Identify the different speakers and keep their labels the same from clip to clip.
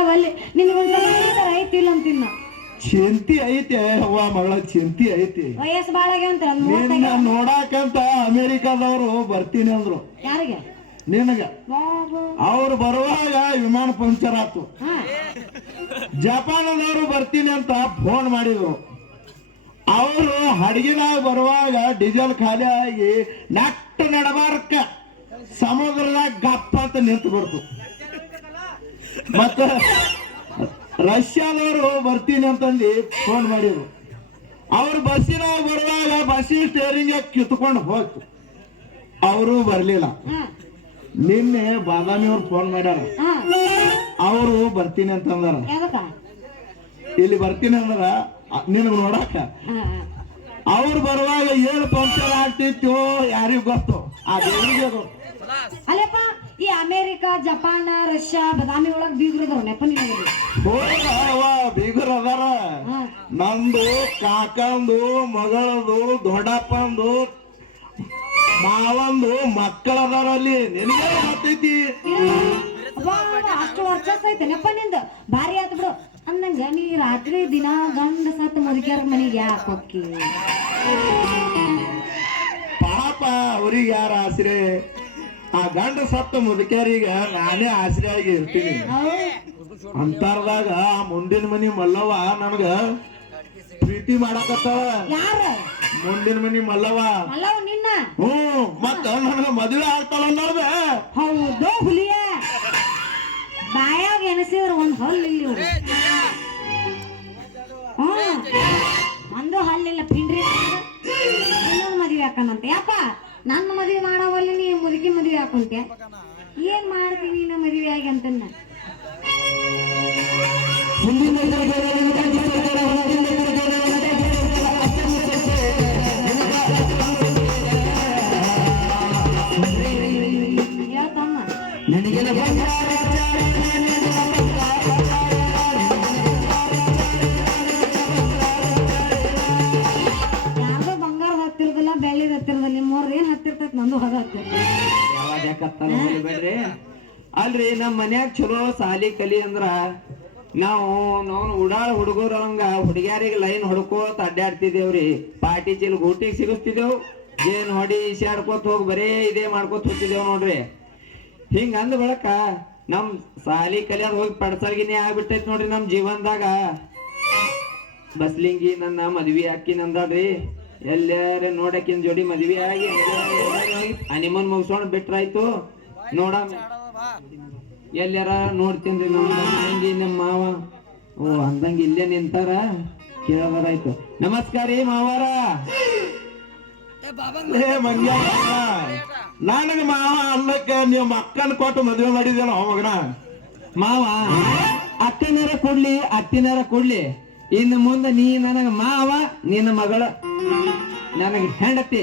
Speaker 1: ಮಾಡವಲ್ಲಿ ನಿನ್ಗೊಂದ್ಸಲ ಐತಿಲ್ಲ ಅಂತಿನ್ನ?
Speaker 2: ಚಿಂತಿ ಐತಿ ಅವ್ವ ಮಗಳ ಚಿಂತಿ ಐತಿ.
Speaker 1: ವಯಸ್ಸು ಅಂತ
Speaker 2: ನಿನ್ನ ನೋಡಾಕಂತ ಅಮೇರಿಕಾದವರು ಬರ್ತೀನಿ ಅಂದ್ರು.
Speaker 1: ಯಾರಿಗೆ?
Speaker 2: ನಿನಗ. ಅವ್ರು ಬರುವಾಗ ವಿಮಾನ ಪಂಕ್ಚರ್ ಆತು. ಜಪಾನದವರು ಬರ್ತೀನಿ ಅಂತ ಫೋನ್ ಮಾಡಿದ್ರು. ಅವರು ಹಡಗಿನಾಗ ಬರುವಾಗ ಡೀಸೆಲ್ ಖಾಲಿ ಆಗಿ ನಟ್ಟ ನಡಬಾರಕ ಸಮುದ್ರದಾಗ ಗಪ್ಪ ಅಂತ ನಿಂತು ಬಿಡ್ತು ಮತ್ತ ರಷ್ಯಾದವರು ಬರ್ತೀನಿ ಅಂತಂದು ಫೋನ್ ಮಾಡಿದ್ರು. ಅವ್ರು ಬಸ್ಸಿನ ಬರುವಾಗ ಬಸ್ಸಿನ ಸ್ಟೇರಿಂಗ್ ಕಿತ್ಕೊಂಡು ಹೋಯ್ತು. ಅವರು ಬರ್ಲಿಲ್ಲ. ನಿನ್ನೆ ಬಾದಾಮಿ ಅವ್ರು ಫೋನ್ ಮಾಡ್ಯಾರ. ಅವರು ಬರ್ತೀನಿ ಅಂತಂದಾರ. ಇಲ್ಲಿ ಬರ್ತೀನಿ ಅಂದ್ರ ನಿನಗ್ ನೋಡಾಕ. ಅವ್ರು ಬರುವಾಗ ಏಳು ಪಂಕ್ಚರ್ ಆಗ್ತಿತ್ತು ಯಾರಿಗೂ ಗೊತ್ತು. ಆ ದೇವರಿಗೆ ಅದು.
Speaker 1: ಅಲ್ಲಪ್ಪ ಈ ಅಮೇರಿಕ ಜಪಾನ್ ರಷ್ಯಾ ಬದಾಮಿ ಒಳಗ ಅದಾರ
Speaker 2: ಹೋಗವ ಬೀಗರ್ ಅದಾರ. ನಂದು ಕಾಕಂದು ಮಗಳದು ದೊಡ್ಡಪ್ಪಂದು ಮಾವಂದು ಮಕ್ಕಳ ಅದಾರ ಅಲ್ಲಿ. ನಿನಗೆ ಗೊತ್ತೈತಿ?
Speaker 1: ಅಷ್ಟು ವರ್ಚಸ್ ಐತೆ ನೆಪ್ಪ ನಿಂದ. ಭಾರಿ ಆತ್ ಬಿಡು. ಅಂದಂಗ ನೀ ರಾತ್ರಿ ದಿನ ಗಂಡ ಸತ್ ಮುದುಕ್ಯಾರ ಮನೆಗೆ ಯಾಕೆ ಹೋಕ್ಕಿ?
Speaker 2: ಪಾಪ ಅವ್ರಿಗೆ ಯಾರ ಆಶ್ರಯ? ಆ ಗಂಡ ಸತ್ತ ಮುದುಕ್ಯಾರೀಗ ನಾನೇ ಆಸರೆಯಾಗಿ ಆಗಿ ಇರ್ತೀನಿ ಅಂತರ್ದಾಗ ಆ ಮುಂದಿನ ಮನಿ ಮಲ್ಲವ್ವ ನನಗ ಪ್ರೀತಿ ಮಾಡಾಕತ್ತಾವ
Speaker 1: ಯಾರ?
Speaker 2: ಮುಂದಿನ ಮನಿ ಮಲ್ಲವ್ವ. ಹ್ಮ್ ಮತ್ತ ನನಗ ಮದುವೆ ಆಗ್ತಾಳ ಅನ್ನೋದ
Speaker 1: ಹೌದು ಹುಲಿಯ. ಬಾಯಾಗ ಎನಸಿದ್ರ ಒಂದ್ ಹಲ್ಲು ಇಲ್ಲಿ ಒಂದು ಹಲ್ಲಿಲ್ಲ ಪಿಂಡ್ರಿ. ಇನ್ನೊಂದು ಮದುವೆ ಹಾಕನಂತೆ ಯಪ್ಪ ನನ್ನ ಮದುವೆ ಮಾಡವಲ್ಲಿ ನೀ ಮದುವೆ ಹಾಕೊಂತೆ ಏನ್ ಮಾಡ್ತೀನಿ ನೀನು ಮದುವೆ ಆಗಿ ಅಂತನ್ನ
Speaker 3: ಬೇಡ್ರಿ ಅಲ್ರಿ ನಮ್ ಮನ್ಯಾಗ ಚಲೋ ಸಾಲಿ ಕಲಿ ಅಂದ್ರ ನಾವು ನಾವು ಉಡಾಳ ಹುಡುಗರಂಗ ಹುಡುಗ್ಯಾರಿಗೆ ಲೈನ್ ಹೊಡ್ಕೋತ ಅಡ್ಡಾಡ್ತಿದ್ದೇವ್ರಿ ಪಾಟಿ ಚೀಲ ಗೂಟಿಗೆ ಸಿಗಿಸ್ತಿದ್ದೇವ್. ಜೇನ್ ಹೊಡಿ ಈಸಾಡ್ಕೋತ ಹೋಗಿ ಬರೇ ಇದೇ ಮಾಡ್ಕೋತ ಹೋಗ್ತಿದ್ದೇವ್ ನೋಡ್ರಿ. ಹಿಂಗ ಅಂದ ಬಳಕ ನಮ್ ಸಾಲಿ ಕಲಿಯೋದ್ ಹೋಗಿ ಪಡ್ಸಲ್ಗಿನೇ ಆಗ್ಬಿಟ್ಟೈತ್ ನೋಡ್ರಿ ನಮ್ ಜೀವನದಾಗ. ಬಸ್ಲಿಂಗಿ ನನ್ನ ಮದ್ವಿ ಹಾಕಿ ನಂದಾಡ್ರಿ ಎಲ್ಲಾರ ನೋಡಕಿನ್ ಜೋಡಿ ಮದ್ವಿ ಆಗಿ ಅನಿಮನ್ ಮುಗಿಸೋಣ ಬಿಟ್ರಾಯ್ತು. ನೋಡ ಎಲ್ಲಾರ ನೋಡ್ತೀನಿ ನಮ್ಮ ತಂಗಿ ನಮ್ಮ ಮಾವ. ಓ ಅಂದಂಗ ಇಲ್ಲೇ ನಿಂತಾರ? ಕೇಳಬಾರಾಯ್ತು ನಮಸ್ಕಾರ ರೀ ಮಾವಾರ
Speaker 2: ನನಗ ಮಾವ ಅನ್ನಕ್ಕ ನಿಮ್ಮ ಅಕ್ಕನ ಕೊಟ್ಟು ಮದ್ವೆ ಮಾಡಿದೇನೋ ಮಗನ
Speaker 3: ಮಾವ ಅತ್ತಿನಾರ ಕೊಡ್ಲಿ ಅತ್ತಿನಾರ ಕೊಡ್ಲಿ. ಇನ್ನು ಮುಂದೆ ನೀ ನನಗ ಮಾವ ನಿನ್ನ ಮಗಳ ನನಗ ಹೆಂಡತಿ.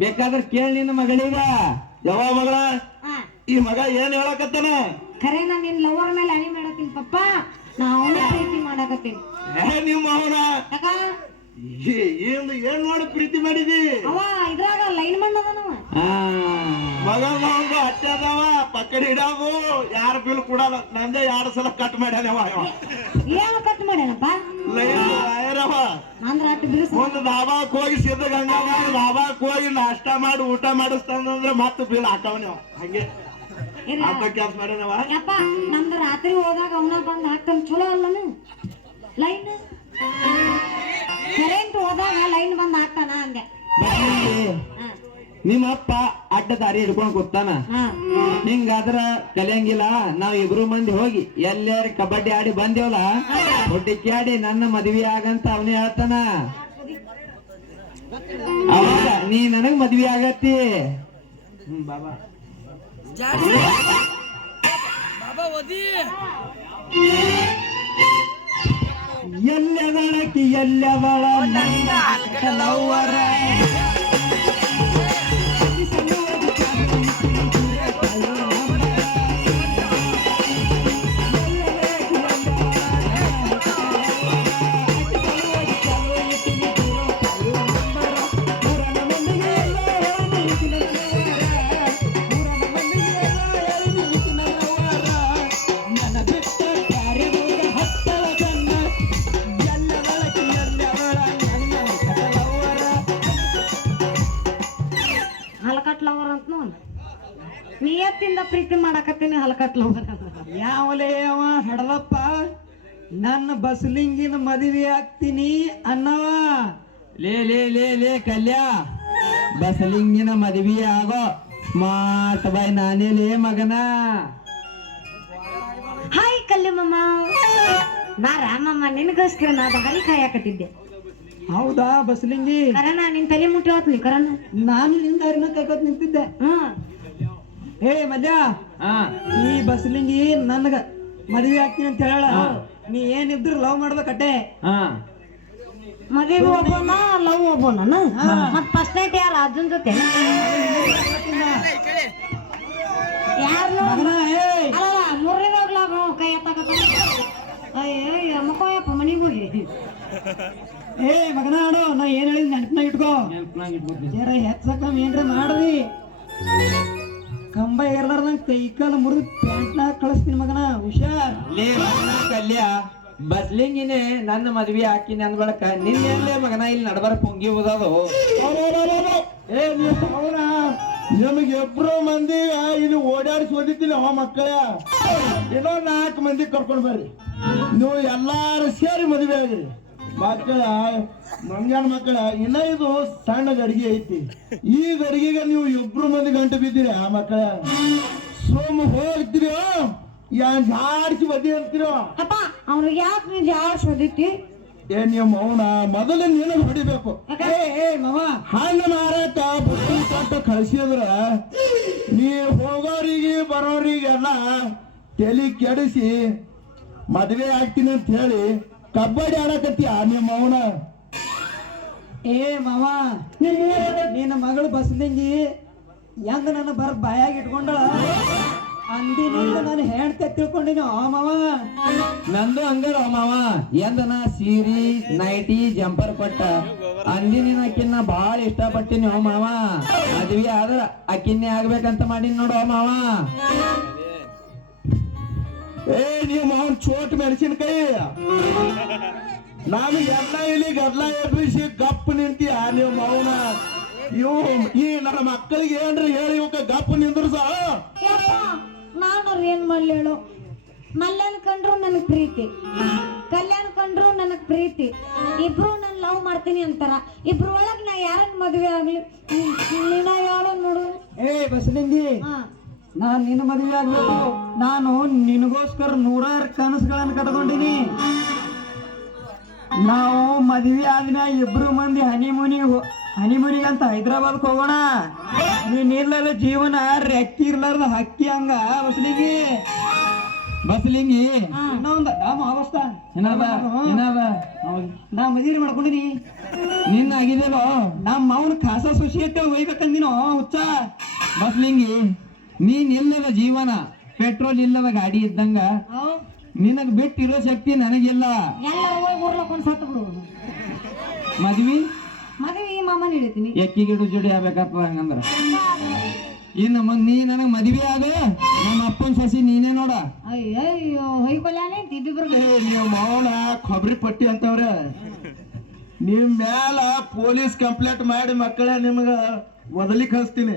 Speaker 3: ಬೇಕಾದ್ರೆ ಕೇಳಿ ನಿನ್ನ ಮಗಳೀಗ.
Speaker 2: ಯಾವ ಮಗಳ? ಈ ಮಗ ಏನ್ ಹೇಳಕತ್ತಾನ?
Speaker 1: ಖರೆ ನಾನು ನಿನ್ ಲವರ್ ಮೇಲೆ ಅಣಿ ಮಾಡತ್ತೀನಿ ಪಪ್ಪ. ನಾ ಅವನ ಪ್ರೀತಿ ಮಾಡಕತ್ತೀನಿ.
Speaker 2: ಏ ನಿಮ್ಮ ಅವನ?
Speaker 1: ಏನು
Speaker 2: ಏನ್ ಏನ್ ನೋಡಿ ಪ್ರೀತಿ ಮಾಡಿದಿ?
Speaker 1: ಅವ ಇದ್ರಾಗ ಲೈನ್ ಮಣ್ಣ ಅದಾನವ
Speaker 3: ಆ
Speaker 2: ಮಗ ಒಂದು ಹಟ್ಟೆ ಅದಾವ ಪಕ್ಕಡಿ ಯಾರು ಯಾರ ಬಿಲ್ ಕೊಡಲ್ಲ? ನಂದೇ ಎರಡು ಸಲ ಕಟ್ ಮಾಡ್ಯಾನವ ಇವ
Speaker 1: ಏನು ಕಟ್ ಮಾಡ್ಯಾನಪ್ಪ
Speaker 2: ಲೈನ್ ವೈರವ
Speaker 1: ಅಂದ್ರ ಅಟ್ಟು ಬಿರುಸ.
Speaker 2: ಒಂದು ಧಾಬಾಕ್ ಹೋಗಿ ಸಿದ್ಧ ಗಂಗಾ ಧಾಬಾಕ್ ಹೋಗಿ ನಾಷ್ಟ ಮಾಡಿ ಊಟ ಮಾಡಿಸ್ತಂದ್ರೆ ಮತ್ತೆ ಬಿಲ್ ಹಾಕವನವ ಹಂಗೆ.
Speaker 1: ಇಲ್ಲ.
Speaker 2: ಅಂತ ಕೆಲ್ಸ ಮಾಡ್ಯಾನವ.
Speaker 1: ಯಪ್ಪ ನಮ್ದು ರಾತ್ರಿ ಹೋದಾಗ ಅವನ ಬಂದ್ ಹಾಕ್ತಾನ ಚಲೋ ಅಲ್ಲನು? ಲೈನ್? ಕರೆಂಟ್ ಹೋದಾಗ ಲೈನ್ ಬಂದ್ ಹಾಕ್ತಾನ ಹಂಗೆ
Speaker 3: ನಿಮ್ಮ ಅಪ್ಪ ಅಡ್ಡ ದಾರಿ ಹಿಡ್ಕೊಂಡ್ ಕೂತಾನ. ಹಿಂಗಾದ್ರ ಕಲಿಯಂಗಿಲ್ಲ ನಾವ್ ಇಬ್ರು ಮಂದಿ ಹೋಗಿ ಎಲ್ಲಾರ ಕಬಡ್ಡಿ ಆಡಿ ಬಂದೇವಲ್ಲ? ಹುಡ್ಡಿಕ್ಕಿ ಆಡಿ ನನ್ನ ಮದ್ವಿ ಆಗಂತ ಅವನೇ ಹೇಳ್ತಾನ. ಅವಾಗ ನೀ ನನಗ್ ಮದ್ವಿ ಆಗತ್ತಿ. ಹ್ಮ್ ಬಾಬಾ. ಎಲ್ಲದಳಕಿ ಎಲ್ಲದಳ ಲವ್ವರ
Speaker 1: ನನ್ನ ಹಲಕಟ್ಲ
Speaker 4: ಯಾವಲೇ ಅವ ಹಡದಪ್ಪ ನನ್ನ ಬಸ್ಲಿಂಗಿನ ಮದುವೆ ಆಗ್ತೀನಿ ಅನ್ನವ.
Speaker 3: ಲೇ ಲೇ ಲೇ ಲೇ ಕಲ್ಯಾ ಬಸಲಿಂಗಿನ ಮದುವೆ ಆಗೋ ಸ್ಮಾರ್ಟ್ ಬೈ ನಾನೇ ಲೇ ಮಗನ.
Speaker 1: ಹಾಯ್ ಕಲ್ಲು ಮಮ್ಮ ನಾ ರಾಮಮ್ಮ ನಿನಗೋಸ್ಕರ ನಾ ಭಾರಿ ಕಾಯಕತ್ತಿದ್ದೆ.
Speaker 4: ಹೌದಾ ಬಸ್ಲಿಂಗಿ?
Speaker 1: ಕರಣ ನಿನ್ ತಲೆ ಮುಟ್ಟಿ ಹೋತ್ನಿ ಕರಣ.
Speaker 4: ನಾನು ನಿನ್ ದಾರಿನ ಕಾಯ್ಕೊತ್ ನಿಂತಿದ್ದೆ.
Speaker 1: ಹ್ಮ್.
Speaker 4: ಏ ಮದ್ಯ
Speaker 3: ಹಾ.
Speaker 4: ಈ ಬಸ್ಲಿಂಗಿ ನನ್ಗ ಮದ್ವೆ ಆಗ್ತೀನಿ ಅಂತ ಹೇಳ. ನೀ ಏನಿದ್ರು ಲವ್ ಮಾಡ್ಬೇಕಟ್ಟೆ
Speaker 3: ಹಾ.
Speaker 1: ಮದುವೆ ಒಬ್ಬನ ಲವ್ ಒಬ್ಬನ ಮತ್ ಫಸ್ಟ್ ನೈಟ್ ಯಾರ? ಅರ್ಜುನ್ ಜೊತೆ? ಯಾರು
Speaker 4: ಮಗನ ಏ
Speaker 1: ಅಲ್ಲ ಮೂರನೇ ಹೋಗ್ಲಾಗ ಕೈ ಎತ್ತಾಕತ್ತ ಅಯ್ಯೋ ಮಕ್ಕಳಪ್ಪ ಮನೆಗೆ ಹೋಗಿ.
Speaker 4: ಏ ಮಗನ ಆಡೋ. ನಾ ಏನ್ ಹೇಳಿದ್ ನೆನಪನಾಗ ಇಟ್ಕೋ. ರೈ ಹೆಚ್ಚು ಕಮ್ಮಿ ಏನ್ರ ಮಾಡ್ರಿ. ಕಂಬ ಏರ್ಲಾರ್ದಂಗ ಕೈ ಕಾಲ ಮುರಿದು ಪ್ಯಾಂಟ್ನಾಗ ಕಳಿಸ್ತೀನಿ ಮಗನ ಹುಷಾರ್
Speaker 3: ಲೇ ಮಗನ ಕಲ್ಯ ಬಸ್ಲಿಂಗಿನೇ ನನ್ನ ಮದ್ವೆ ಹಾಕಿನಿ ಅಂದ್ ಬಳಕ ನಿನ್ನೆಲ್ಲೇ ಮಗನ ಇಲ್ಲಿ ನಡಬಾರ ಪೊಂಗಿ ಓದೋದು
Speaker 2: ಏ ನೀವು ಅವನ ನಿಮಗೆ ಇಬ್ರು ಮಂದಿ ಇಲ್ಲಿ ಓಡಾಡಿಸಿ ಓದಿದ್ದಿಲ್ಲ ಅವ ಮಕ್ಕಳ. ಇನ್ನೊಂದು ನಾಲ್ಕು ಮಂದಿ ಕರ್ಕೊಂಡು ಬರ್ರಿ. ನೀವು ಎಲ್ಲಾರು ಸೇರಿ ಮದುವೆ ಆಗ್ರಿ. ಮಕ್ಕಳ ಮಂಗ್ಯಾನ ಮಕ್ಕಳ ಇನ್ನ ಇದು ಸಣ್ಣ ಗಡಿಗೆ ಐತಿ. ಈ ಗಡಿಗೆಗೆ ನೀವು ಇಬ್ರು ಮಂದಿ ಗಂಟು ಬಿದ್ದೀರಿ ಆ ಮಕ್ಕಳ? ಸೋಮ ಹೋಗ್ತೀರಿ? ಜಾಡ್ಸಿ ಬದಿ ಅಂತೀರೋ?
Speaker 1: ಅಪ್ಪ ಅವ್ರಿಗೆ ಯಾಕೆ ನೀವು ಜಾಸ್ತಿ ಹೊಡಿತಿ
Speaker 2: ಏ ನೀವು ಮೌನ ಮೊದಲು ನೀನು ಹೊಡಿಬೇಕು. ಹಣ್ಣು ಮಾರಾಟ ಬುಟ್ಟಿ ಕೊಟ್ಟು ಕಳ್ಸಿದ್ರ ನೀ ಹೋಗೋರಿಗೆ ಬರೋರಿಗೆಲ್ಲ ತಲೆ ಕೆಡಿಸಿ ಮದುವೆ ಆಗ್ತೀನಿ ಅಂತ ಹೇಳಿ ಕಬಡ್ಡಿ ಆಡಕತ್ತಿ ನಿಮ್ಮ ಅವನ
Speaker 4: ಏ ಮಾವ ನಿನ್ನ ಮಗಳು ಬಸ್ದಿಂಗಿ ಹೆಂಗ ನನ್ನ ಬರ ಬಾಯಾಗಿ ಇಟ್ಕೊಂಡಳ? ಅಂದಿನಿಂದ ನಾನು ಹೇಳ್ತೆ ತಿಳ್ಕೊಂಡಿನಿ ಆ ಮಾವ?
Speaker 3: ನಂದು ಹಂಗಾರ ಮಾವ ನಾ ಸೀರಿ ನೈಟಿ ಜಂಪರ್ ಕೊಟ್ಟ. ಅಂದಿನ ಅಕ್ಕಿನ ಬಾಳ ಇಷ್ಟಪಟ್ಟಿನಿ ಓ ಮಾವ. ಮದ್ವಿ ಆದ್ರ ಅಕ್ಕಿನ್ನೇ ಆಗ್ಬೇಕಂತ ಮಾಡೀನಿ ನೋಡು ಓ ಮಾವ.
Speaker 2: ಏ ನೀವು ಅವನ್ ಚೋಟ್ ಮೆಣಸಿನಕಾಯಿ. ನಾನು ಎಲ್ಲ ಇಲ್ಲಿ ಗದ್ಲ ಎಬ್ಬಿಸಿ ಗಪ್ ನಿಂತೀಯ ನೀವು ಮೌನ ಇವು ಈ ನನ್ನ ಮಕ್ಕಳಿಗೆ ಏನ್ರಿ ಹೇಳಿ ಇವಕ್ಕ ಗಪ್ಪ ನಿಂದ್ರಸ
Speaker 1: ನಾನು ಏನ್ ಮಾಡ್ಲಿ ಹೇಳು? ಮಲ್ಯಾನ್ ಕಂಡ್ರು ನನಗ್ ಪ್ರೀತಿ. ಕಲ್ಯಾಣ ಕಂಡ್ರು ನನಗ್ ಪ್ರೀತಿ. ಇಬ್ರು ನಾನು ಲವ್ ಮಾಡ್ತೀನಿ ಅಂತಾರ. ಇಬ್ರು ಒಳಗ್ ನಾ ಯಾರನ್ನ ಮದ್ವೆ ಆಗ್ಲಿ? ನೀನ ಯಾರೋ ನೋಡು?
Speaker 4: ಏ ಬಸ್ಲಿಂಗಿ
Speaker 1: ಹಾ.
Speaker 4: ನಾನ್ ನಿನ್ನ ಮದುವೆ ಆಗ್ಬೇಕು. ನಾನು ನಿನಗೋಸ್ಕರ ನೂರಾರು ಕನಸುಗಳನ್ನು ಕಟ್ಕೊಂಡಿನಿ. ನಾವು ಮದುವೆ ಆದಿನ ಇಬ್ರು ಮಂದಿ ಹನಿಮೂನಿಗೆ ಹನಿಮೂನಿಗೆ ಅಂತ ಹೈದ್ರಾಬಾದ್ಗೆ ಹೋಗೋಣ. ನೀನ್ ಇರ್ಲಾರ ಜೀವನ ರೆಕ್ಕಿ ಇರ್ಲಾರ್ದ ಹಕ್ಕಿ ಹಂಗ ಬಸ್ಲಿಂಗಿ.
Speaker 3: ಬಸ್ಲಿಂಗಿ
Speaker 4: ಇನ್ನೊಂದು ನಮ್ಮ ಅವಸ್ಥಾ
Speaker 3: ಏನದ ಏನದ
Speaker 4: ನಾ ಮದುವೆ ಮಾಡ್ಕೊಂಡಿನಿ.
Speaker 3: ನಿನ್ನ ಆಗಿದೇಲೋ
Speaker 4: ನಮ್ಮ ಅವನ ಖಾಸ ಸುಶಿಯತ್ತೆ ಒಯ್ಬೇಕಂದಿನೋ ಹುಚ್ಚ.
Speaker 3: ಬಸ್ಲಿಂಗಿ. ನೀನ್ ಇಲ್ಲದ ಜೀವನ ಪೆಟ್ರೋಲ್ ಇಲ್ಲದ ಗಾಡಿ ಇದ್ದಂಗ ನಿನಗ್ ಬಿಟ್ಟಿರೋ ಶಕ್ತಿ ನನಗಿಲ್ಲ. ಮದ್ವಿ?
Speaker 1: ಮದ್ವಿ ಮಾಮನ ಹಿಡಿತೀನಿ
Speaker 3: ಎಕ್ಕಿಗಿಡು ಜೋಡಿ ಆಗ್ಬೇಕಪ್ಪ ಹಂಗಂದ್ರ. ಇನ್ನ ನೀ ನನಗ್ ಮದ್ವೆ ಆಗ ನಮ್ಮ ಅಪ್ಪನ ಸಸಿ ನೀನೇ ನೋಡ.
Speaker 2: ಏ ನೀವು ಕೊಬ್ಬರಿ ಪಟ್ಟಿ ಅಂತವ್ರ. ನಿಮ್ ಮ್ಯಾಲ ಪೊಲೀಸ್ ಕಂಪ್ಲೇಂಟ್ ಮಾಡಿ ಮಕ್ಕಳ ನಿಮ್ಗ ಒದಲಿ ಹಚ್ತೀನಿ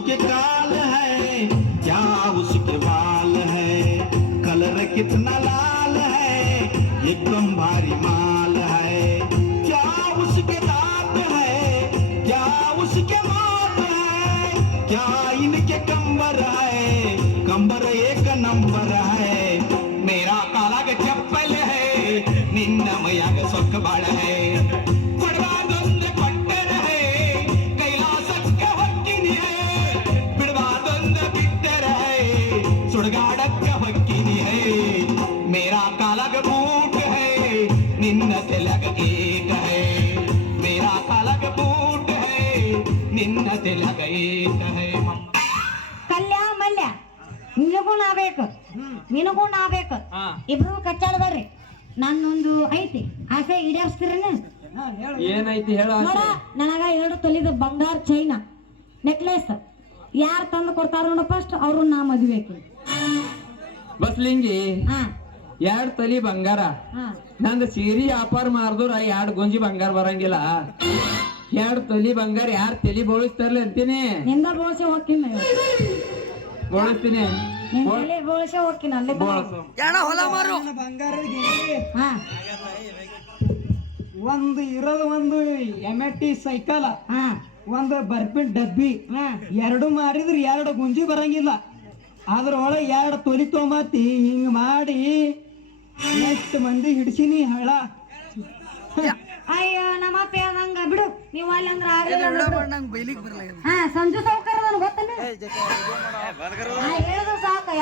Speaker 5: उसके काल है, क्या उसके बाल है? कलर कितना लाल है एकदम भारी माल है। क्या उसके दांत है, क्या उसके मात है? क्या इनके कंबर है, कंबर एक नंबर है ಮೇರಾ ಮಲ್ಯ
Speaker 1: ನಿನಗೂ ನಾ ಬೇಕು. ನಿನಗೂ ನಾ ಬೇಕು. ಇಬ್ರು ಕಚ್ಚಾಡ್ಬೇಡ್ರಿ ನನ್ನೊಂದು ಐತಿ. ಆಸೆ ಈಡೇರಿಸ್ತೀರೇನು?
Speaker 3: ಏನೈತಿ ಹೇಳ
Speaker 1: ನೋಡ ನನಗ ಎರಡು ತೊಲಿದ ಬಂಗಾರ ಚೈನ ನೆಕ್ಲೆಸ್ ಯಾರು ತಂದು ಕೊಡ್ತಾರ ನೋಡು ಫಸ್ಟ್ ಅವ್ರು ನಾ ಮದ್ವೆ
Speaker 3: ಬಸ್ಲಿಂಗಿ
Speaker 1: ಹಾ.
Speaker 3: ಎರಡ್ ತಲಿ ಬಂಗಾರ. ನಂದು ಸೀರಿ ವ್ಯಾಪಾರ ಮಾರ್ದ್ರ ಎರಡು ಗೊಂಜಿ ಬಂಗಾರ ಬರಂಗಿಲ್ಲ. ಎರಡ್ ತೊಲಿ ಬಂಗಾರ ಯಾರು ತಲಿ ಬೋಳಿಸ್ತಾರಲ್ಲ ಅಂತೀನಿ.
Speaker 1: ನಿಂದ ಬೋಳ್ಸೆ ಹೋಗ್ತೀನಿ
Speaker 3: ಬೋಳಿಸ್ತೀನಿ.
Speaker 1: ಬೋಳ್ಸೆ ಹೋಗ್ತೀನಿ ಅಲ್ಲೇ
Speaker 3: ಬೋಳ್ಸು.
Speaker 4: ನನ್ನ ಬಂಗಾರದ ಗಿಂಡಿ
Speaker 1: ಹಾ.
Speaker 4: ಒಂದು ಇರೋದು ಒಂದು ಎಂ ಎ ಟಿ ಸೈಕಲ್
Speaker 1: ಹಾ.
Speaker 4: ಒಂದು ಬರ್ಪಿನ್ ಡಬ್ಬಿ.
Speaker 1: ಹಾ.
Speaker 4: ಎರಡು ಮಾರಿದ್ರೆ ಎರಡು ಗುಂಜಿ ಬರಂಗಿಲ್ಲ. ಅದ್ರೊಳಗೆ ಎರಡು ತೊಲಿ ತೊಗೊಂಬತ್ತಿ ಹಿಂಗ್ ಮಾಡಿ. ಎಷ್ಟು ಮಂದಿ ಹಿಡ್ಸಿನಿ ಹಳ
Speaker 1: ಅಯ್ಯೋ ನಮ್ಮಪ್ಪ ಹೇಳ್ದಂಗ ಬಿಡು. ನೀವು ಅಲ್ಲಿ ಅಂದ್ರೆ ಆಗಲ್ಲ ಹಾ ಸಂಜು ಸಾವುಕಾರ ನನಗೆ ಗೊತ್ತಲ್ಲ